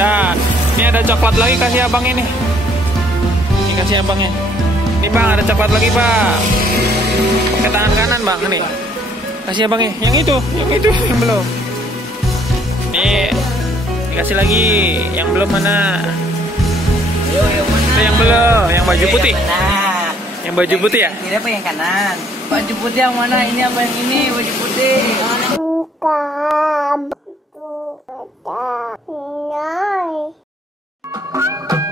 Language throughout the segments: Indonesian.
Dah, ini ada coklat lagi, kasih abang ini. Ini kasih abangnya. Ini bang, ada coklat lagi bang. Pakai tangan kanan bang, nih. Kasih abangnya. Yang itu yang belum. Nih, dikasih lagi. Yang belum mana? Yo, yang mana? Itu yang belum, yang baju putih. Nah, Yang baju putih ya? ini apa yang kanan? Baju putih yang mana? Ini apa yang ini? Baju putih.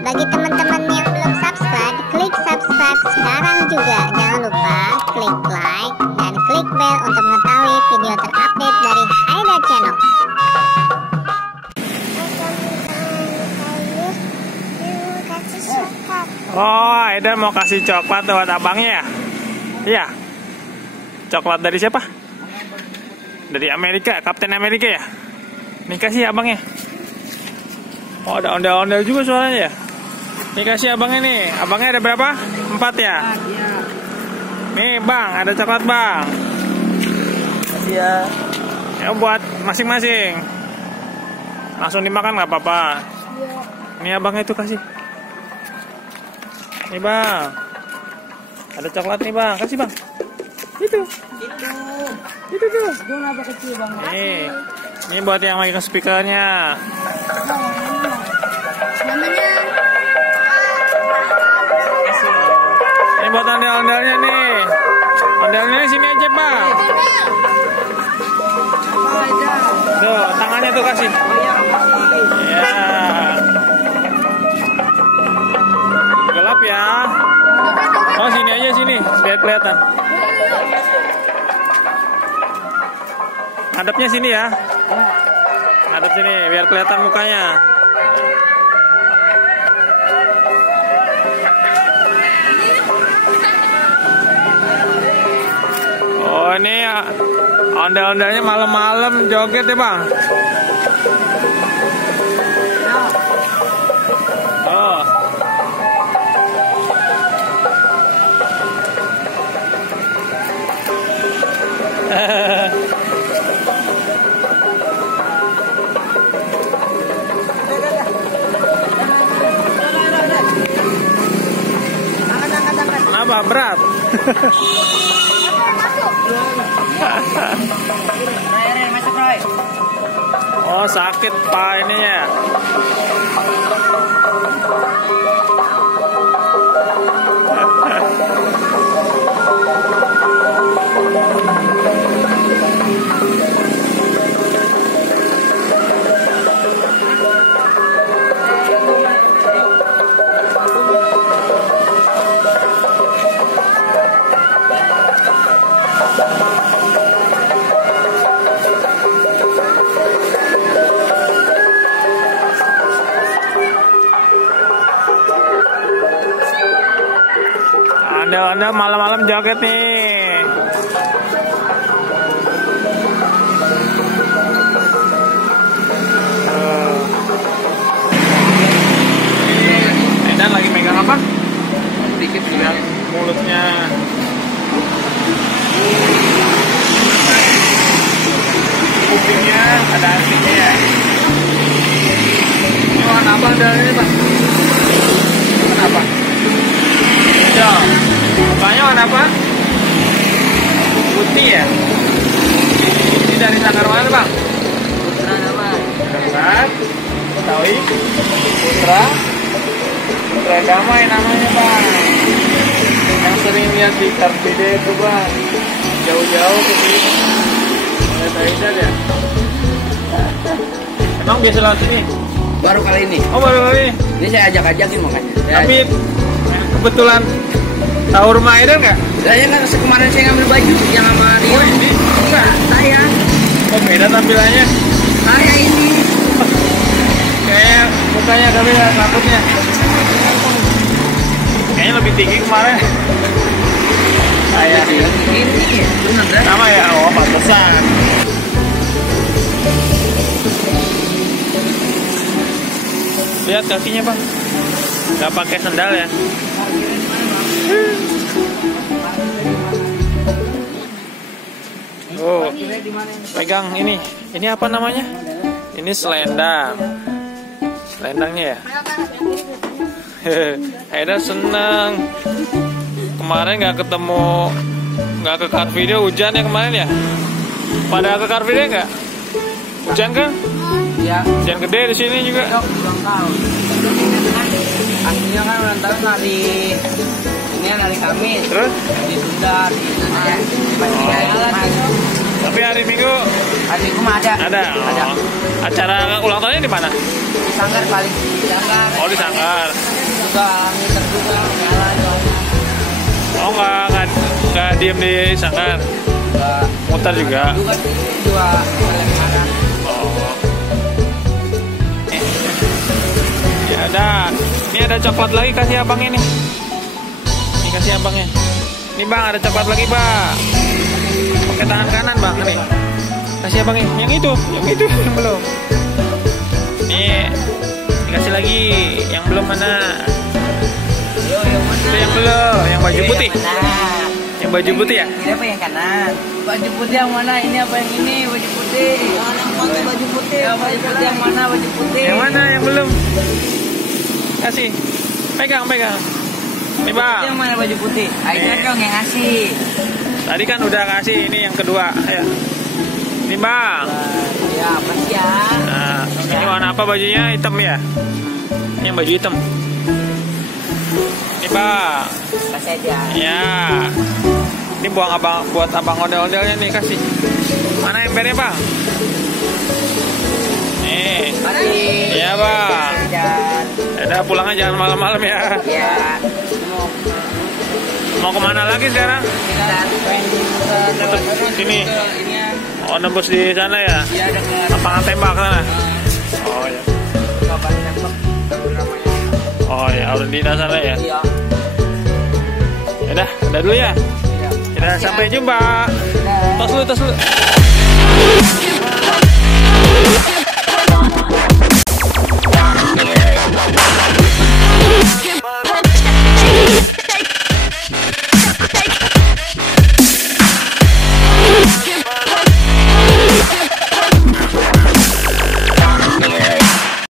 Bagi teman-teman yang belum subscribe, klik subscribe sekarang juga. Jangan lupa klik like dan klik bell untuk mengetahui video terupdate dari Haida Channel. Oh, Aida mau kasih coklat buat abangnya ya? Iya. Coklat dari siapa? Dari Amerika, Kapten Amerika ya? Nih kasih abangnya. Oh, ada ondel-ondel juga suaranya ya? Nih kasih abangnya nih. Abangnya ada berapa? 4 ya? Nih bang, ada coklat bang. Kasih ya. Ya buat masing-masing. Langsung dimakan nggak apa-apa. Nih abangnya itu kasih. Nih bang, ada coklat nih bang, kasih bang. Itu tuh. Kenapa kecil banget? Ini buat yang megang speakernya. Namanya Ini buat ondel-ondelnya nih. Ondelnya sini aja bang. Tuh, tangannya tuh kasih. Ya. Gelap ya. Oh sini aja sini, biar kelihatan. Hadapnya sini ya. Hadap sini, biar kelihatan mukanya. Oh ini ondel-ondelnya malam-malam joget ya bang. Oh. Kenapa berat? Masuk, Roy. Oh sakit pak ininya. Anda malam-malam joget nih. Dan lagi megang apa? Dikit pegang mulutnya. Kupingnya ada asinnya ya. Ini warna apa dari bang? Kenapa? Ya, mukanya warna apa? Putih ya? Ini dari sangkar mana bang? Putra nama. Putra, Tawi, Putra Damai namanya bang. Yang sering lihat di Car Free Day itu bang. Jauh-jauh ke sini. Lihat Aidan ya? Emang biasa lewat sini? Baru kali ini. Oh baru kali ini? Ini saya ajak-ajakin makanya. Tapi kebetulan tahu rumah Aidan nggak? Saya nggak kemarin saya ngambil baju yang sama Rio. Oh ini? Enggak, saya. Oh beda tampilannya? Saya ini. Kayak mukanya tapi ya rambutnya. Kayaknya lebih tinggi kemarin. Saya Ini benar kan? sama ya? Oh pantesan. Lihat kakinya bang, nggak pakai sandal ya? Oh, pegang ini apa namanya? Ini selendang. Selendangnya ya. Aida seneng. Kemarin nggak ketemu, nggak ke Car Video, hujan ya kemarin ya. Pada ke Car Video nggak? Hujan kan? Ya. Hujan gede di sini juga. Ulang tahun. Aslinya kan ulang tahun hari ini hari Kamis. Terus? Ditunda di Tapi hari Minggu mah ada. ada. Oh. Acara ulang tahunnya di mana? Di Sanggar paling. Sanggar. Oh, di Sanggar. Juga ngiter juga jalan. Oh, nggak diem di Sanggar. Muter juga. Juga jalan. Oh. Ya udah. Ini ada coklat lagi, kasih abangnya nih. Ini kasih abangnya. Ini bang, ada coklat lagi bang. Pakai tangan kanan bang, nih. Kasih abangnya. Yang itu yang belum. Nih, dikasih lagi. Yang belum mana? Itu yang belum, yang baju putih. Yang baju putih ya? Ini apa yang kanan? Baju putih yang mana? Ini apa yang ini? Baju putih. Baju putih. Ya, baju putih yang mana? Baju putih. Yang mana? Yang belum? Kasih. Pegang. Nih bang. Yang mana baju putih? Ayo dong yang ngasih. Tadi kan udah kasih, ini yang kedua. Ayo. Nih bang. Ya apa sih ya? Nah, ini warna apa bajunya? Hitam ya? Ini yang baju hitam. Nih bang. Kasih aja. Ya. Ini buat abang ondel-ondelnya nih, kasih. Mana embernya bang? Nih. Kasih. Iya bang. Dan Udah pulangnya jangan malam-malam ya. ya Mau kemana lagi sekarang? Sini. Oh, nembus di sana ya? Iya dekat Lapangan tembak sana. Oh ya. kabar tembak namanya. Oh ya, Aurundina sana ya. Iya. Udah dulu ya. Iya. Kita sampai jumpa. Dah. Tos dulu.